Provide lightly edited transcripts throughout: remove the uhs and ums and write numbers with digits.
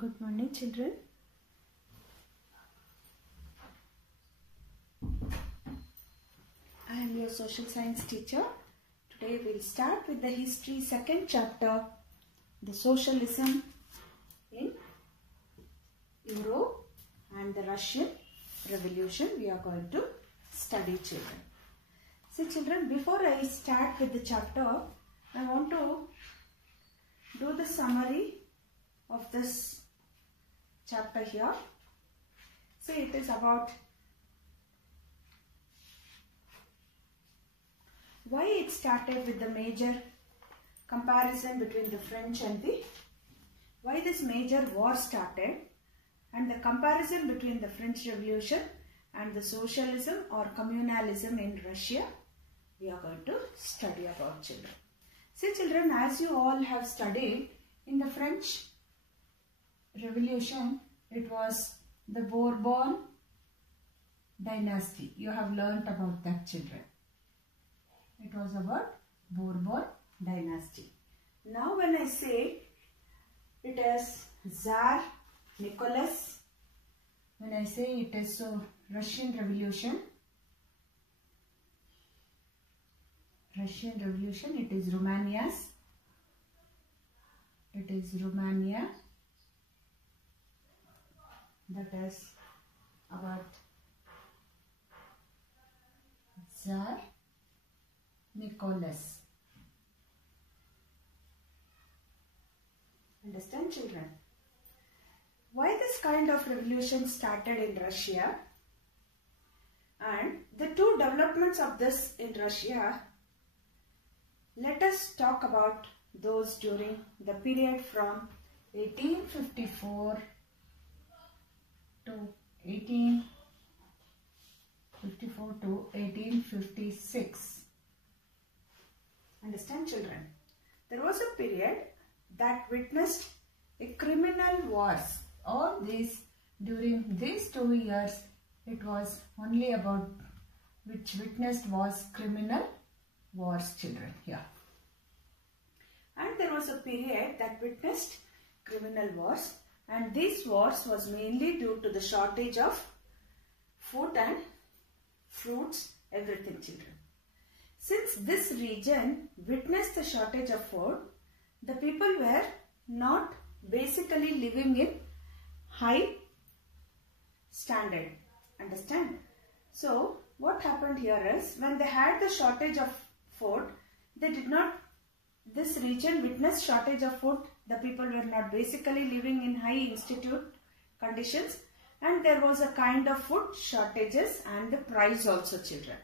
Good morning, children. I am your social science teacher. Today we'll start with the history second chapter, the socialism in Europe and the Russian Revolution. We are going to study, children. See, children, before I start with the chapter, I want to do the summary of this chapter here. See, it is about why it started with the major comparison between the French and why this major war started and the comparison between the French Revolution and the socialism or communalism in Russia. We are going to study about, children. See, children, as you all have studied in the French Revolution, it was the Bourbon dynasty. You have learnt about that, children. It was about Bourbon dynasty. Now when I say it is Tsar Nicholas, when I say it is Russian Revolution, it is Romania's. It is Romania. That is about Tsar Nicholas. Understand, children? Why this kind of revolution started in Russia and the two developments of this in Russia. Let us talk about those during the period from 1854 to 1856. Understand, children? There was a period that witnessed a criminal wars. All these, during these 2 years, it was only about which witnessed was criminal wars, children, here. And there was a period that witnessed criminal wars, and these wars was mainly due to the shortage of food and fruits, everything, children. Since this region witnessed the shortage of food, the people were not basically living in high standard. Understand? So, what happened here is, when they had the shortage of food, this region witnessed shortage of food. The people were not basically living in high institute conditions, and there was a kind of food shortages and the price also, children.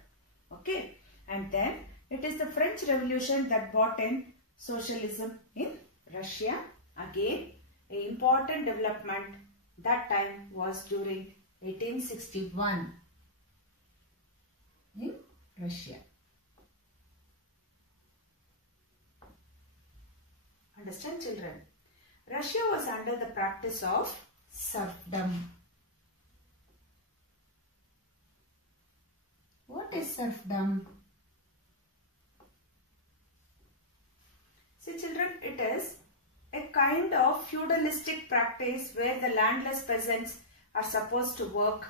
Okay. And then it is the French Revolution that brought in socialism in Russia. Again, an important development that time was during 1861 in Russia. Understand, children? Russia was under the practice of serfdom. What is serfdom? See, children, it is a kind of feudalistic practice where the landless peasants are supposed to work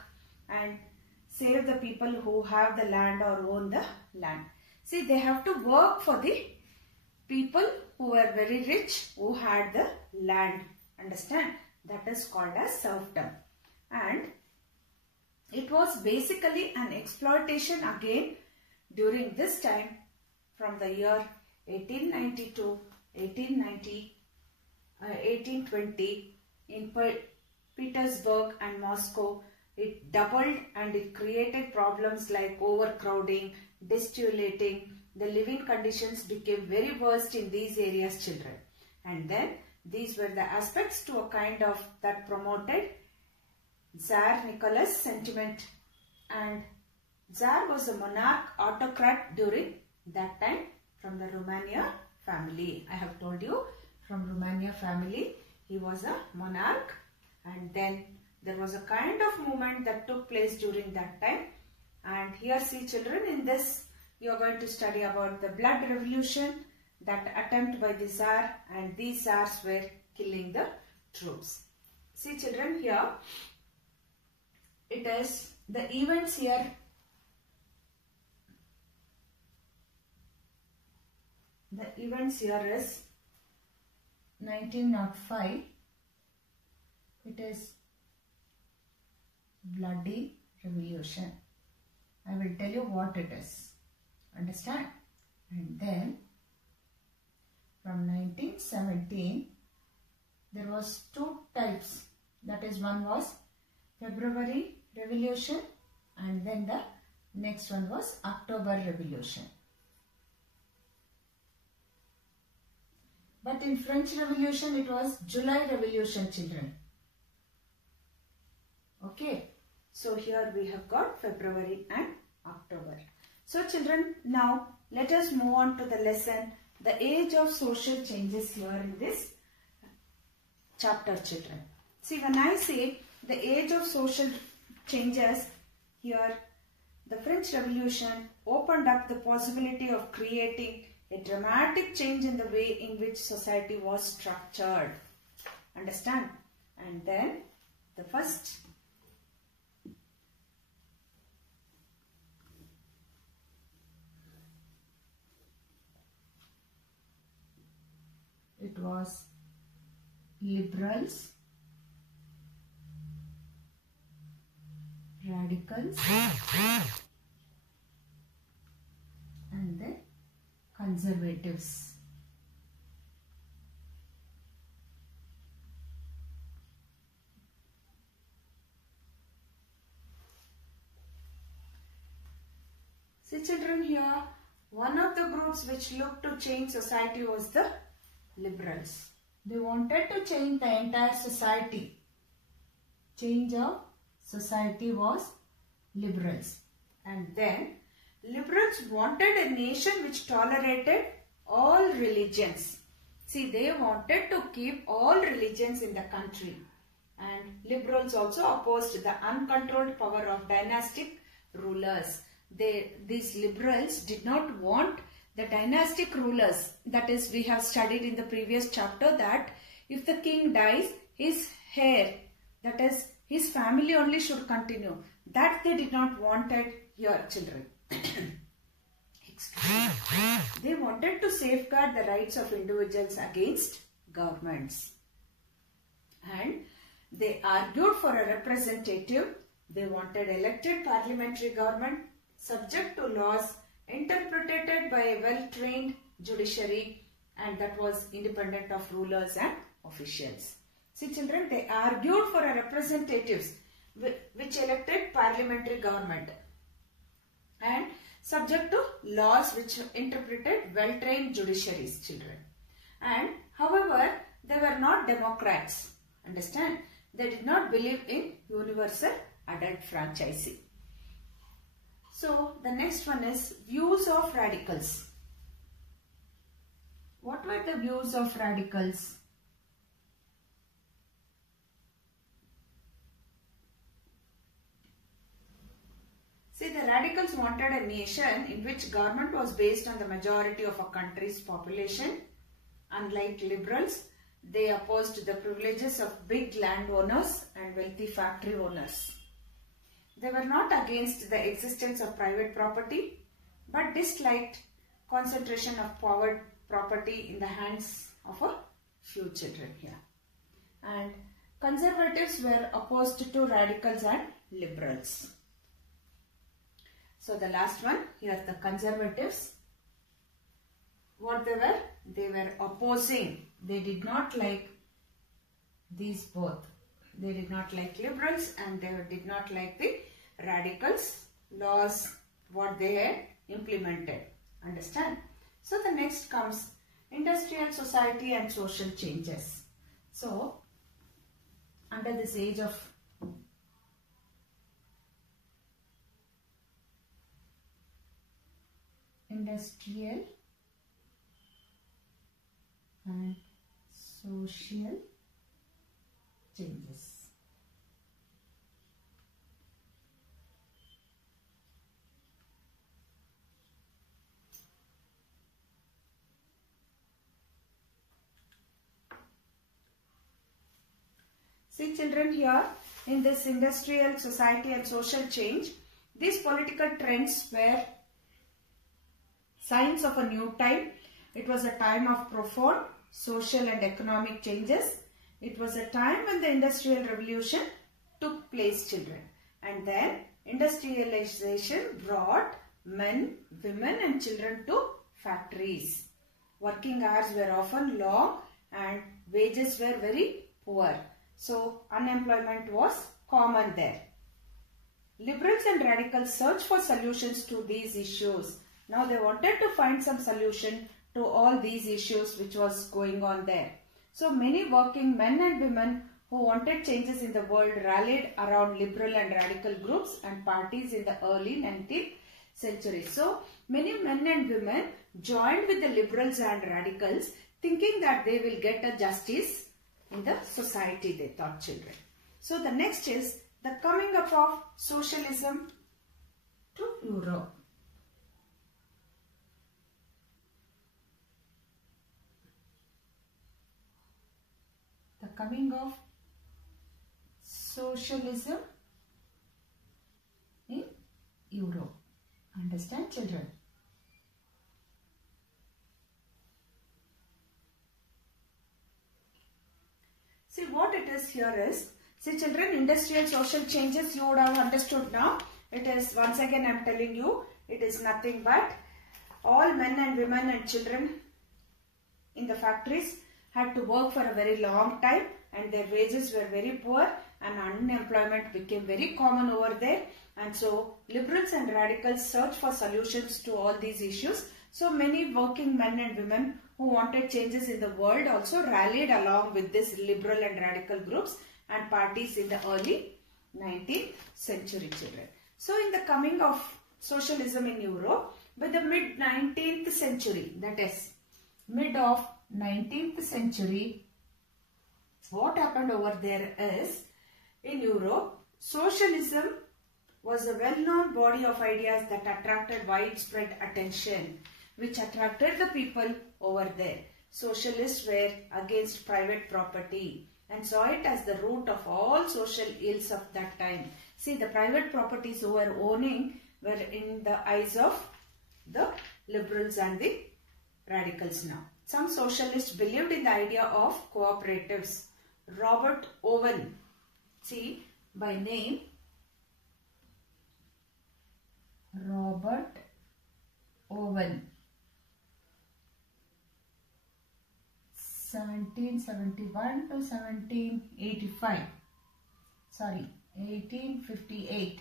and save the people who have the land or own the land. See, they have to work for the people who were very rich, who had the land. Understand? That is called as serfdom. And it was basically an exploitation again during this time from the year 1890 to 1820 in Petersburg and Moscow. It doubled and it created problems like overcrowding, desolating. The living conditions became very worst in these areas, children. And then these were the aspects to a kind of that promoted Tsar Nicholas sentiment. And Tsar was a monarch autocrat during that time from the Romania family. I have told you, from Romania family, he was a monarch. And then there was a kind of movement that took place during that time. And here, see, children, in this you are going to study about the blood revolution, that attempt by the Tsar, and these Tsars were killing the troops. See children, here it is the events here. The events here is 1905. It is bloody revolution. I will tell you what it is. Understand? And then from 1917 there was two types. That is, one was February Revolution and then the next one was October Revolution. But in French Revolution it was July Revolution, children. Okay. So here we have got February and October. So children, now let us move on to the lesson, the age of social changes here in this chapter, children. See, when I say the age of social changes, here the French Revolution opened up the possibility of creating a dramatic change in the way in which society was structured. Understand? And then the first it was liberals, radicals and then conservatives. See children, here one of the groups which looked to change society was the liberals. They wanted to change the entire society. Change of society was liberals. And then liberals wanted a nation which tolerated all religions. See, they wanted to keep all religions in the country. And liberals also opposed the uncontrolled power of dynastic rulers. These liberals did not want the dynastic rulers. That is, we have studied in the previous chapter that if the king dies, his heir, that is, his family only should continue. That they did not want it here, children. They wanted to safeguard the rights of individuals against governments. And they argued for a representative. They wanted elected parliamentary government subject to laws interpreted by a well-trained judiciary, and that was independent of rulers and officials. See children, they argued for a representatives which elected parliamentary government and subject to laws which interpreted well-trained judiciaries, children. And however, they were not democrats. Understand? They did not believe in universal adult franchising. So the next one is views of radicals. What were the views of radicals? See, the radicals wanted a nation in which government was based on the majority of a country's population. Unlike liberals, they opposed the privileges of big landowners and wealthy factory owners. They were not against the existence of private property, but disliked concentration of power property in the hands of a few children here. And conservatives were opposed to radicals and liberals. So the last one, here the conservatives, what they were opposing. They did not like these both. They did not like liberals and they did not like the radicals, laws, what they had implemented. Understand? So the next comes industrial society and social changes. So under this age of industrial and social changes. See children, here in this industrial society and social change, these political trends were signs of a new time. It was a time of profound social and economic changes. It was a time when the industrial revolution took place, children. And then industrialization brought men, women and children to factories. Working hours were often long and wages were very poor. So unemployment was common there. Liberals and radicals searched for solutions to these issues. Now they wanted to find some solution to all these issues which was going on there. So many working men and women who wanted changes in the world rallied around liberal and radical groups and parties in the early 19th century. So many men and women joined with the liberals and radicals, thinking that they will get a justice in the society, they thought, children. So the next is the coming up of socialism to Europe. The coming of socialism in Europe. Understand, children? See what it is here is, see children, industrial social changes you would have understood now. It is, once again I am telling you, it is nothing but all men and women and children in the factories had to work for a very long time and their wages were very poor and unemployment became very common over there. And so liberals and radicals searched for solutions to all these issues. So many working men and women who wanted changes in the world also rallied along with this liberal and radical groups and parties in the early 19th century, children. So in the coming of socialism in Europe, by the mid 19th century, that is mid of 19th century, what happened over there is, in Europe, socialism was a well-known body of ideas that attracted widespread attention, which attracted the people over there. Socialists were against private property and saw it as the root of all social ills of that time. See, the private properties who were owning were in the eyes of the liberals and the radicals now. Some socialists believed in the idea of cooperatives. Robert Owen, see, by name, Robert Owen, 1771 to 1785, sorry, 1858.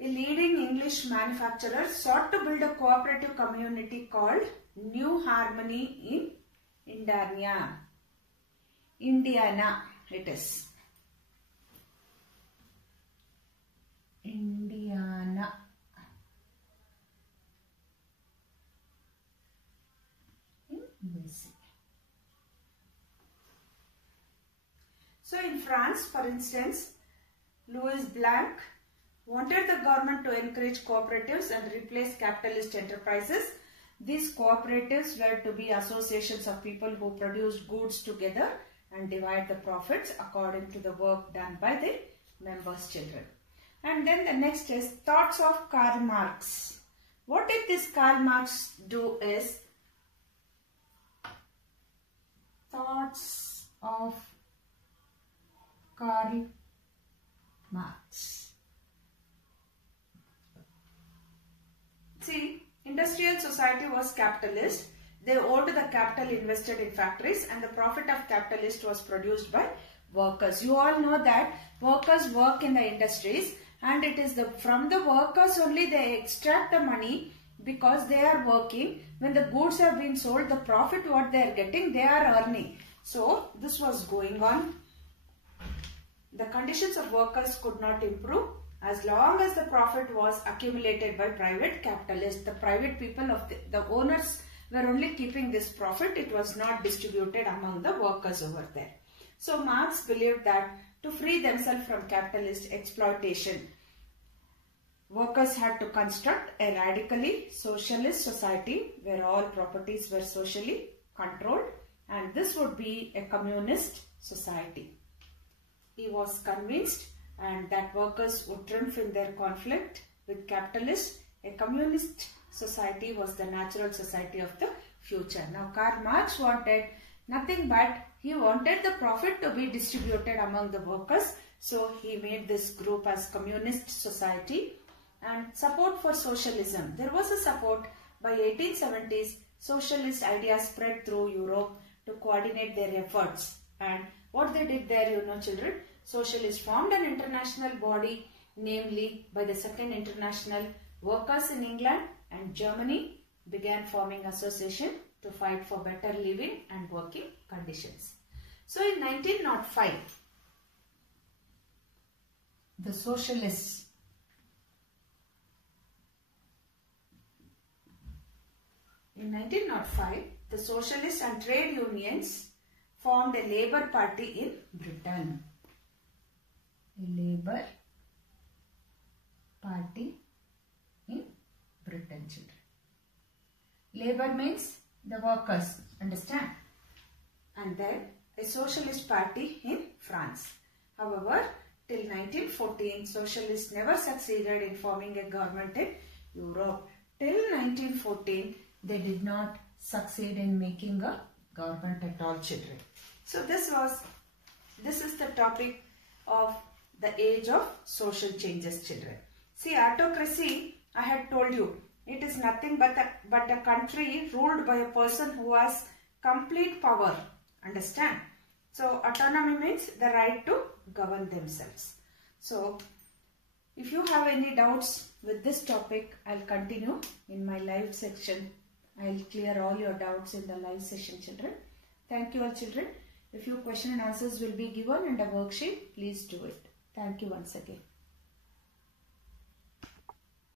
A leading English manufacturer sought to build a cooperative community called New Harmony in Indiana it is. Indiana. In USA. So in France, for instance, Louis Blanc wanted the government to encourage cooperatives and replace capitalist enterprises. These cooperatives were to be associations of people who produced goods together and divide the profits according to the work done by the members' children. And then the next is thoughts of Karl Marx. What did this Karl Marx do is thoughts of Karl Marx. See, industrial society was capitalist. They owned the capital invested in factories and the profit of capitalist was produced by workers. You all know that workers work in the industries and it is from the workers only they extract the money because they are working. When the goods have been sold, the profit what they are getting, they are earning. So this was going on. The conditions of workers could not improve as long as the profit was accumulated by private capitalists. The private people of the owners were only keeping this profit. It was not distributed among the workers over there. So Marx believed that to free themselves from capitalist exploitation, workers had to construct a radically socialist society where all properties were socially controlled and this would be a communist society. He was convinced and that workers would triumph in their conflict with capitalists. A communist society was the natural society of the future. Now Karl Marx wanted nothing but he wanted the profit to be distributed among the workers. So he made this group as communist society. And support for socialism. There was a support by 1870s. Socialist ideas spread through Europe to coordinate their efforts. And what they did there, you know children, socialists formed an international body, namely by the Second International. Workers in England and Germany began forming association to fight for better living and working conditions. So in 1905, the socialists the socialists and trade unions formed a Labour Party in Britain. A Labour Party in Britain, children. Labour means the workers, understand? And then a socialist party in France. However, till 1914, socialists never succeeded in forming a government in Europe. Till 1914, they did not succeed in making a government at all, children. So this is the topic of the age of social changes, children. See, autocracy, I had told you, it is nothing but a country ruled by a person who has complete power. Understand? So autonomy means the right to govern themselves. So if you have any doubts with this topic, I'll continue in my live section. I'll clear all your doubts in the live session, children. Thank you all, children. A few question and answers will be given and a worksheet. Please do it. Thank you once again.